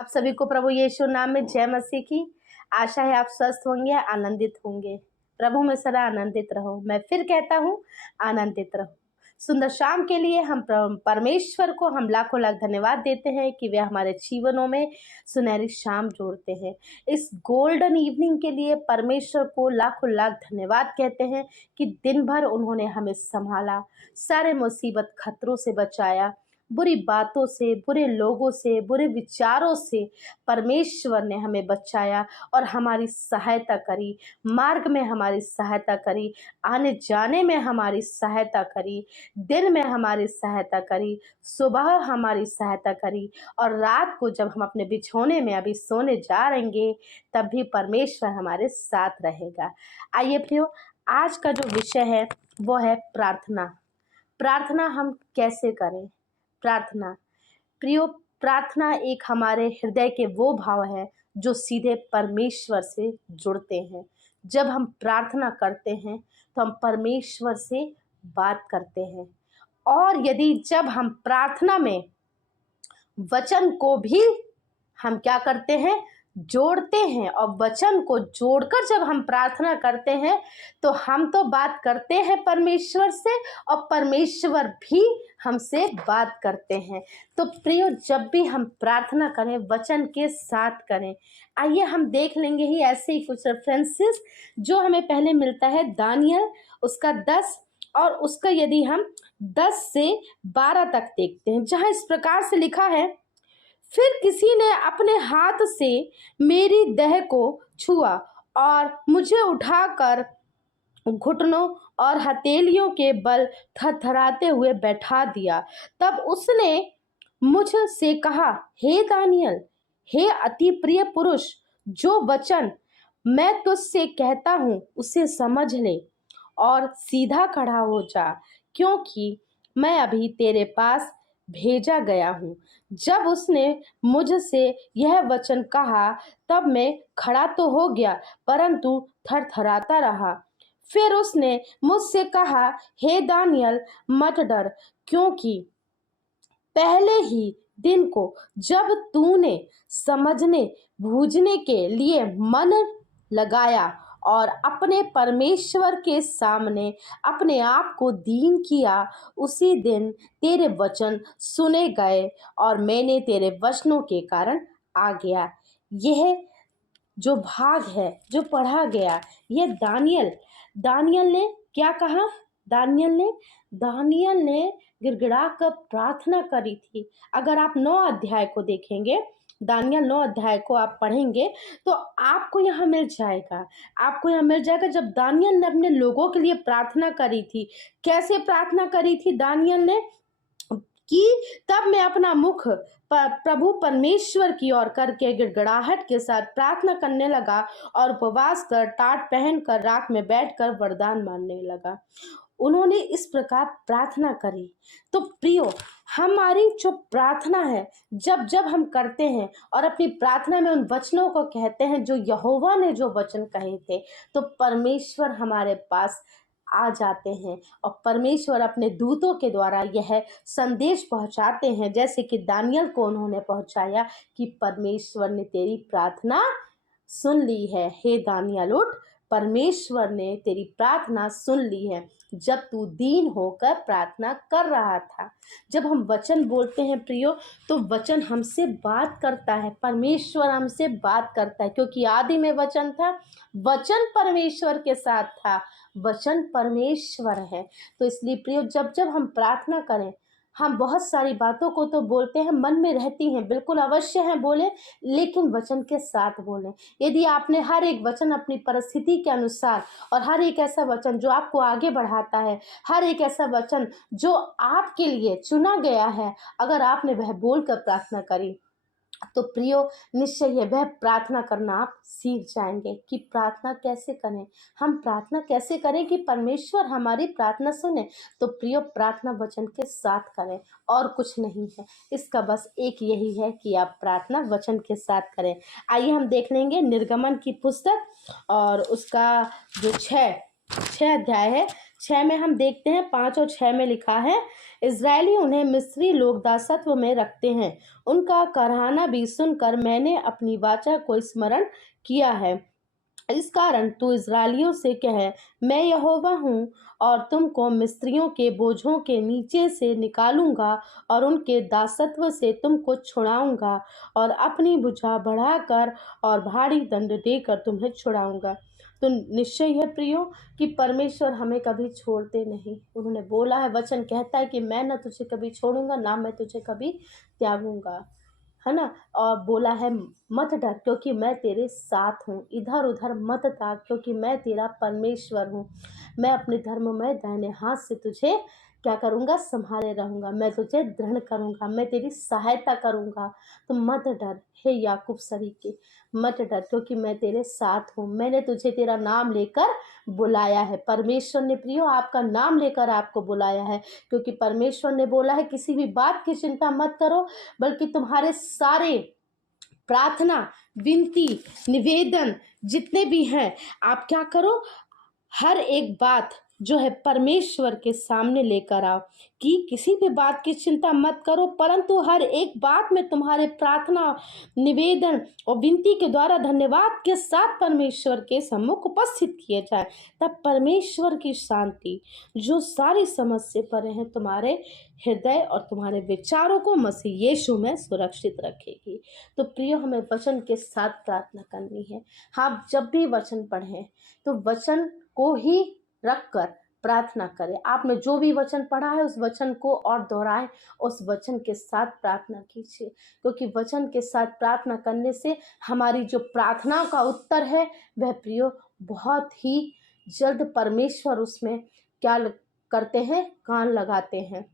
आप सभी को प्रभु यीशु नाम में जय मसीह की। आशा है आप स्वस्थ होंगे, आनंदित होंगे। प्रभु में सदा आनंदित रहो। मैं फिर कहता हूँ, आनंदित रहो। सुंदर शाम के लिए हम परमेश्वर को हम लाखों लाख धन्यवाद देते हैं कि वे हमारे जीवनों में सुनहरी शाम जोड़ते हैं। इस गोल्डन इवनिंग के लिए परमेश्वर को लाखों लाख धन्यवाद कहते हैं कि दिन भर उन्होंने हमें संभाला, सारे मुसीबत खतरों से बचाया, बुरी बातों से, बुरे लोगों से, बुरे विचारों से परमेश्वर ने हमें बचाया और हमारी सहायता करी, मार्ग में हमारी सहायता करी, आने जाने में हमारी सहायता करी, दिन में हमारी सहायता करी, सुबह हमारी सहायता करी और रात को जब हम अपने बिछौने में अभी सोने जा रहेंगे तब भी परमेश्वर हमारे साथ रहेगा। आइए प्रियो, आज का जो विषय है वो है प्रार्थना। प्रार्थना हम कैसे करें? प्रार्थना प्रियो, प्रार्थना एक हमारे हृदय के वो भाव है जो सीधे परमेश्वर से जुड़ते हैं। जब हम प्रार्थना करते हैं तो हम परमेश्वर से बात करते हैं। और यदि जब हम प्रार्थना में वचन को भी हम क्या करते हैं, जोड़ते हैं, और वचन को जोड़कर जब हम प्रार्थना करते हैं तो हम तो बात करते हैं परमेश्वर से और परमेश्वर भी हमसे बात करते हैं। तो प्रियो, जब भी हम प्रार्थना करें वचन के साथ करें। आइए हम देख लेंगे ही ऐसे ही कुछ रेफरेंसेस जो हमें पहले मिलता है दानियल उसका 10 और उसका यदि हम 10 से 12 तक देखते हैं, जहां इस प्रकार से लिखा है, फिर किसी ने अपने हाथ से मेरी देह को छुआ और मुझे उठाकर घुटनों और हथेलियों के बल थरथराते हुए बैठा दिया। तब उसने मुझसे कहा, हे दानियल, हे अति प्रिय पुरुष, जो वचन मैं तुझसे कहता हूँ उसे समझ ले और सीधा खड़ा हो जा, क्योंकि मैं अभी तेरे पास भेजा गया हूँ। जब उसने मुझसे यह वचन कहा तब मैं खड़ा तो हो गया, परंतु थरथराता रहा। फिर उसने मुझसे कहा, हे दानियल, मत डर, क्योंकि पहले ही दिन को जब तूने समझने बूझने के लिए मन लगाया और अपने परमेश्वर के सामने अपने आप को दीन किया, उसी दिन तेरे वचन सुने गए और मैंने तेरे वचनों के कारण आ गया। यह जो भाग है जो पढ़ा गया, ये दानियल ने क्या कहा? दानियल ने गिड़गिड़ा कर प्रार्थना करी थी। अगर आप 9 अध्याय को देखेंगे, दानियल 9 अध्याय को आप पढ़ेंगे तो आपको यहाँ मिल जाएगा जब दानियल ने अपने लोगों के लिए प्रार्थना करी थी। कैसे प्रार्थना करी थी दानियल ने? कि तब मैं अपना मुख प्रभु परमेश्वर की ओर करके गिड़गिड़ाहट के साथ प्रार्थना करने लगा और उपवास कर, टाट पहन कर, राख में बैठकर वरदान मांगने लगा। उन्होंने इस प्रकार प्रार्थना करी। तो प्रियो, हमारी जो प्रार्थना है, जब जब हम करते हैं और अपनी प्रार्थना में उन वचनों को कहते हैं जो यहोवा ने जो वचन कहे थे, तो परमेश्वर हमारे पास आ जाते हैं और परमेश्वर अपने दूतों के द्वारा यह संदेश पहुंचाते हैं, जैसे कि दानियल को उन्होंने पहुंचाया कि परमेश्वर ने तेरी प्रार्थना सुन ली है। हे दानियल उठ, परमेश्वर ने तेरी प्रार्थना सुन ली है। जब तू दीन होकर प्रार्थना कर रहा था, जब हम वचन बोलते हैं प्रियो, तो वचन हमसे बात करता है, परमेश्वर हमसे बात करता है, क्योंकि आदि में वचन था, वचन परमेश्वर के साथ था, वचन परमेश्वर है। तो इसलिए प्रियो, जब जब हम प्रार्थना करें, हम बहुत सारी बातों को तो बोलते हैं, मन में रहती हैं, बिल्कुल अवश्य है बोले, लेकिन वचन के साथ बोलें। यदि आपने हर एक वचन अपनी परिस्थिति के अनुसार, और हर एक ऐसा वचन जो आपको आगे बढ़ाता है, हर एक ऐसा वचन जो आपके लिए चुना गया है, अगर आपने वह बोलकर प्रार्थना करी, तो प्रियो, निश्चय ही वह प्रार्थना करना आप सीख जाएंगे कि प्रार्थना कैसे करें, हम प्रार्थना कैसे करें कि परमेश्वर हमारी प्रार्थना सुने। तो प्रियो, प्रार्थना वचन के साथ करें और कुछ नहीं है, इसका बस एक यही है कि आप प्रार्थना वचन के साथ करें। आइए हम देख लेंगे निर्गमन की पुस्तक और उसका जो 6 अध्याय है, 6 में हम देखते हैं, 5 और 6 में लिखा है, इज़राइली उन्हें मिस्री लोग दासत्व में रखते हैं, उनका कराहना भी सुनकर मैंने अपनी वाचा को स्मरण किया है। इस कारण तू इज़राइलियों से कह, मैं यहोवा हूँ, और तुमको मिस्रियों के बोझों के नीचे से निकालूंगा और उनके दासत्व से तुमको छुड़ाऊंगा और अपनी भुजा बढ़ाकर और भारी दंड देकर तुम्हें छुड़ाऊंगा। तो निश्चय है प्रियो कि परमेश्वर हमें कभी छोड़ते नहीं। उन्होंने बोला है, वचन कहता है कि मैं न तुझे कभी छोड़ूंगा, ना मैं तुझे कभी त्यागूंगा, है ना। और बोला है, मत डर क्योंकि मैं तेरे साथ हूँ, इधर उधर मत ताक क्योंकि मैं तेरा परमेश्वर हूँ। मैं अपने धर्ममय दाहिने हाथ से तुझे क्या करूँगा, संभाले रहूँगा। मैं तुझे दृढ़ करूँगा, मैं तेरी सहायता करूँगा। तो मत डर हे याकूब सरीखे, मत डर क्योंकि मैं तेरे साथ हूँ। मैंने तुझे तेरा नाम लेकर बुलाया है। परमेश्वर ने प्रियो आपका नाम लेकर आपको बुलाया है, क्योंकि परमेश्वर ने बोला है किसी भी बात की चिंता मत करो, बल्कि तुम्हारे सारे प्रार्थना, विनती, निवेदन जितने भी हैं, आप क्या करो, हर एक बात जो है परमेश्वर के सामने लेकर आओ। कि किसी भी बात की चिंता मत करो, परंतु हर एक बात में तुम्हारे प्रार्थना, निवेदन और विनती के द्वारा धन्यवाद के साथ परमेश्वर के सम्मुख उपस्थित किए जाए। तब परमेश्वर की शांति जो सारी समझ से परे हैं, तुम्हारे हृदय और तुम्हारे विचारों को मसीह यीशु में सुरक्षित रखेगी। तो प्रियो, हमें वचन के साथ प्रार्थना करनी है। हाँ, जब भी वचन पढ़ें तो वचन को ही रखकर प्रार्थना करें। आपने जो भी वचन पढ़ा है उस वचन को और दोहराएं, उस वचन के साथ प्रार्थना कीजिए, क्योंकि वचन के साथ प्रार्थना करने से हमारी जो प्रार्थना का उत्तर है वह प्रियो बहुत ही जल्द परमेश्वर उसमें क्या करते हैं, कान लगाते हैं।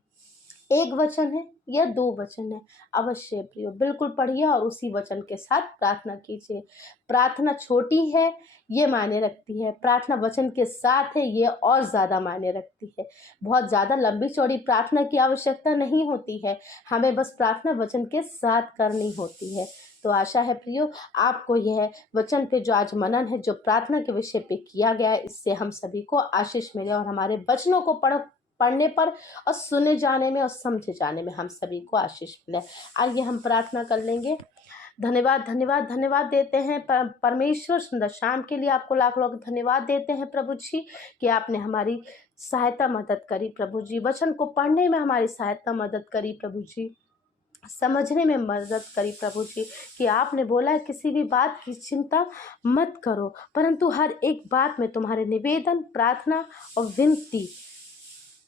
एक वचन है या 2 वचन है, अवश्य प्रियो बिल्कुल पढ़िए और उसी वचन के साथ प्रार्थना कीजिए। प्रार्थना छोटी है ये मायने रखती है, प्रार्थना वचन के साथ है ये और ज़्यादा मायने रखती है। बहुत ज़्यादा लंबी चौड़ी प्रार्थना की आवश्यकता नहीं होती है, हमें बस प्रार्थना वचन के साथ करनी होती है। तो आशा है प्रियो आपको यह वचन पे जो आज मनन है, जो प्रार्थना के विषय पे किया गया है, इससे हम सभी को आशीष मिले और हमारे वचनों को पढ़ने पर और सुने जाने में और समझे जाने में हम सभी को आशीष मिले। आइए हम प्रार्थना कर लेंगे। धन्यवाद धन्यवाद धन्यवाद देते हैं परमेश्वर, सुंदर शाम के लिए आपको लाख लाख धन्यवाद देते हैं प्रभु जी, कि आपने हमारी सहायता मदद करी प्रभु जी, वचन को पढ़ने में हमारी सहायता मदद करी प्रभु जी, समझने में मदद करी प्रभु जी, कि आपने बोला है किसी भी बात की चिंता मत करो, परंतु हर एक बात में तुम्हारे निवेदन, प्रार्थना और विनती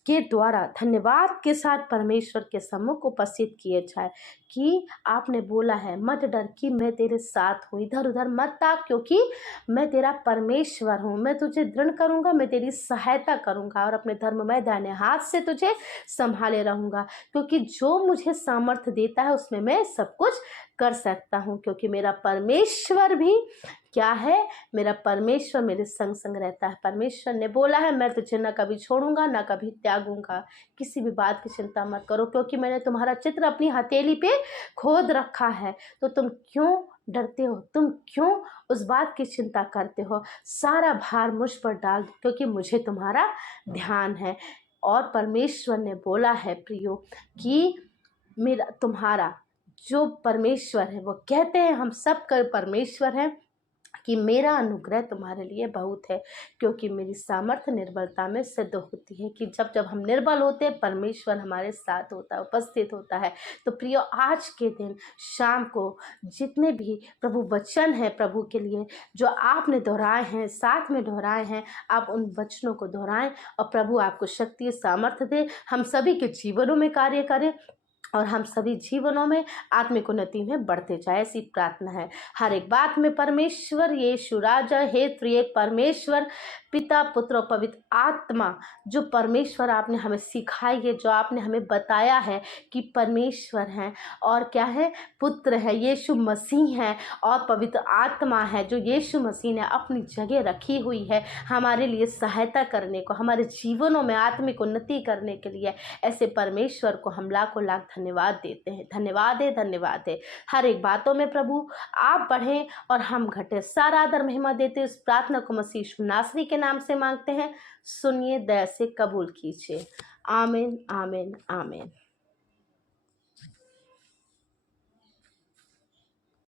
के द्वारा धन्यवाद के साथ परमेश्वर के सम्मुख उपस्थित किए जाए। कि आपने बोला है, मत डर कि मैं तेरे साथ हूँ, इधर उधर मत ताक क्योंकि मैं तेरा परमेश्वर हूँ। मैं तुझे दृढ़ करूँगा, मैं तेरी सहायता करूँगा और अपने धर्ममय दाहिने हाथ से तुझे संभाले रहूँगा, क्योंकि जो मुझे सामर्थ्य देता है उसमें मैं सब कुछ कर सकता हूँ, क्योंकि मेरा परमेश्वर भी क्या है, मेरा परमेश्वर मेरे संग संग रहता है। परमेश्वर ने बोला है, मैं तुझे न कभी छोड़ूंगा न कभी त्यागूंगा। किसी भी बात की चिंता मत करो, क्योंकि मैंने तुम्हारा चित्र अपनी हथेली पे खोद रखा है। तो तुम क्यों डरते हो, तुम क्यों उस बात की चिंता करते हो? सारा भार मुझ पर डाल दो, क्योंकि मुझे तुम्हारा ध्यान है। और परमेश्वर ने बोला है प्रियो कि मेरा तुम्हारा जो परमेश्वर है, वो कहते हैं हम सब का परमेश्वर है, कि मेरा अनुग्रह तुम्हारे लिए बहुत है, क्योंकि मेरी सामर्थ्य निर्बलता में सिद्ध होती है। कि जब जब हम निर्बल होते हैं परमेश्वर हमारे साथ होता है, उपस्थित होता है। तो प्रियो, आज के दिन शाम को जितने भी प्रभु वचन है प्रभु के लिए जो आपने दोहराए हैं, साथ में दोहराए हैं, आप उन वचनों को दोहराएं और प्रभु आपको शक्ति सामर्थ्य दे, हम सभी के जीवनों में कार्य करें और हम सभी जीवनों में आत्मिक उन्नति में बढ़ते जाए, ऐसी प्रार्थना है। हर एक बात में परमेश्वर यीशु राजा हे त्रिएक परमेश्वर पिता पुत्र और पवित्र आत्मा, जो परमेश्वर आपने हमें सिखाई है, जो आपने हमें बताया है कि परमेश्वर हैं और क्या है, पुत्र है, यीशु मसीह हैं और पवित्र आत्मा है, जो यीशु मसीह ने अपनी जगह रखी हुई है हमारे लिए सहायता करने को, हमारे जीवनों में आत्मिक उन्नति करने के लिए। ऐसे परमेश्वर को हम लाखों लाख धन्यवाद देते हैं। धन्यवाद है। हर एक बातों में प्रभु आप बढ़ें और हम घटे। सारा आदर महिमा देते हैं। इस प्रार्थना को मसीह यीशु नासरी के नाम से मांगते हैं। सुनिए, दया से कबूल कीजिए। आमीन, आमीन, आमीन।